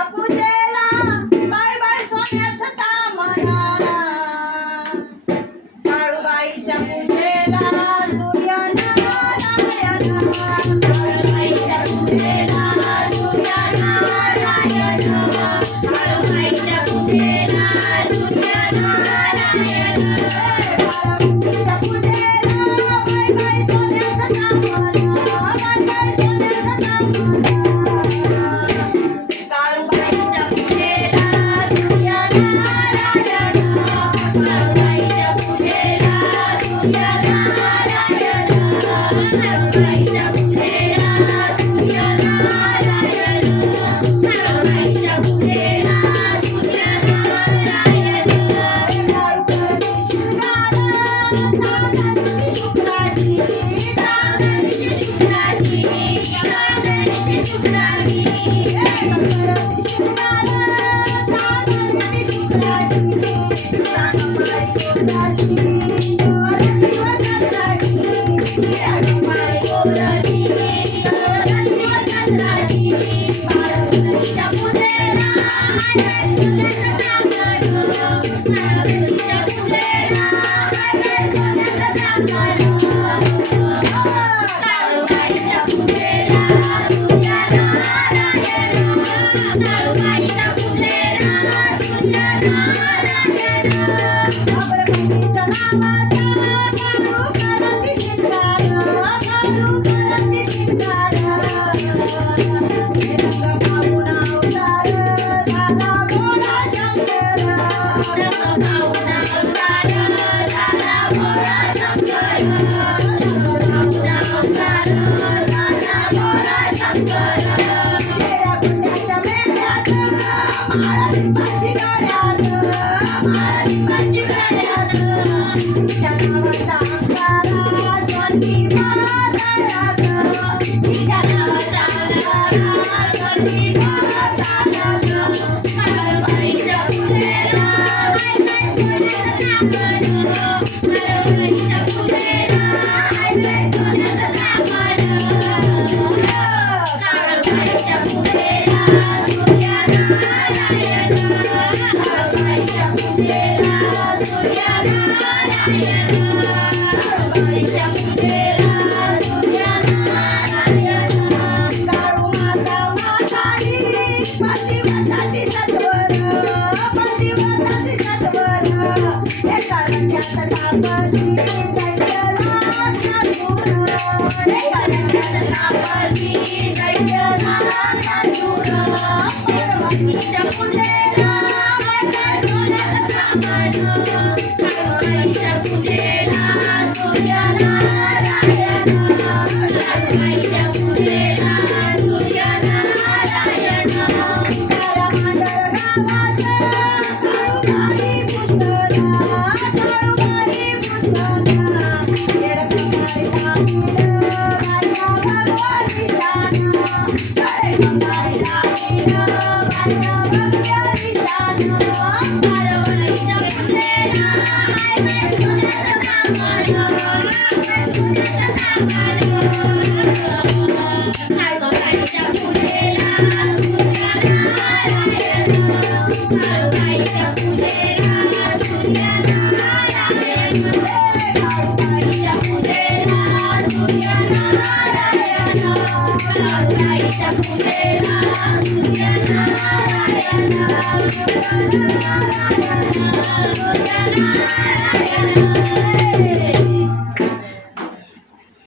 काळूबाईच्या पूजेला bye bye सोन्याचं तामरा काळूबाईच्या पूजेला सूर्यनारायण काळूबाईच्या पूजेला सूर्यनारायण काळूबाईच्या पूजेला सूर्यनारायण काळूबाईच्या पूजेला बाय बाय सोन्याचं तामरा बाय बाय सोन्याचं तामरा काळूबाईच्या पूजेला सूर्यनारायण काळूबाईच्या पूजेला सूर्यनारायण काळूबाईच्या पूजेला सूर्यनारायण काळूबाईच्या पूजेला सूर्यनारायण काळूबाईची शृंगार काळूबाईची शुक्राची काळूबाईची शुक्राची काळूबाईची शुक्राची काळूबाईची शृंगार काळूबाईची शुक्राची काळूबाई गोराची गोराची वचंद्राची काळूबाई गोराची गोराची वचंद्राची काळूबाईच्या पूजेला हाय हाय सोन्याचं तांबड काळूबाईच्या पूजेला हाय हाय सोन्याचं तांबड काळूबाईच्या पूजेला सूर्यनारायण काळूबाईच्या पूजेला सूर्यनारायण अमरपतीच्या नावाचा काळू करती शिंगार काळू करती शिंगार रंग पाहून अवतार झाला भोळा शंकर रंग पाहून अवतार झाला भोळा शंकर रंग पाहून अवतार झाला भोळा शंकर शेऱ्या गुंड्याच्या मेंढ्यात माळा लिंबाची गाड्यात माळा लिंबाची गाड्यात तिच्या नावाचा अंगारा स्वाती महाराजात तिच्या नावाचा अंगारा स्वाती महाराजात काळूबाईच्या पूजेला हाय हाय सोन्याचं तांबड काळूबाईच्या पूजेला हाय हाय सोन्याचं तांबड काळूबाईच्या पूजेला सूर्यनारायण काळूबाईच्या पूजेला सूर्यनारायण काळूबाईच्या पूजेला सूर्यनारायण काळू माता म्हातारी पतिव्रताची सत्वर पतिव्रताची सत्वर एका रंगात तापती दैत्यनाथ दूर एका रंगात तापती दैत्यनाथ दूर पार्वतीच्या पूजेला हाय हाय सोन्याचं तांबड काळूबाईच्या पूजेला सूर्यनारायण काळूबाईच्या पूजेला सूर्यनारायण साऱ्या मांडर गावाचं काळूबाई पुष्कळा काळूबाई पुष्कळा येडकमारी लावील बाया भगवती शान येडकमारी लावील बाया भगवती शान काळूबाईच्या पूजेला हाय हाय सोन्याचं तांबड हाय सोन्याचं तांबड काळूबाईच्या पूजेला सूर्यनारायण काळूबाईच्या पूजेला सूर्यनारायण काळूबाईच्या पूजेला सूर्यनारायण काळूबाईच्या पूजेला सूर्यनारायण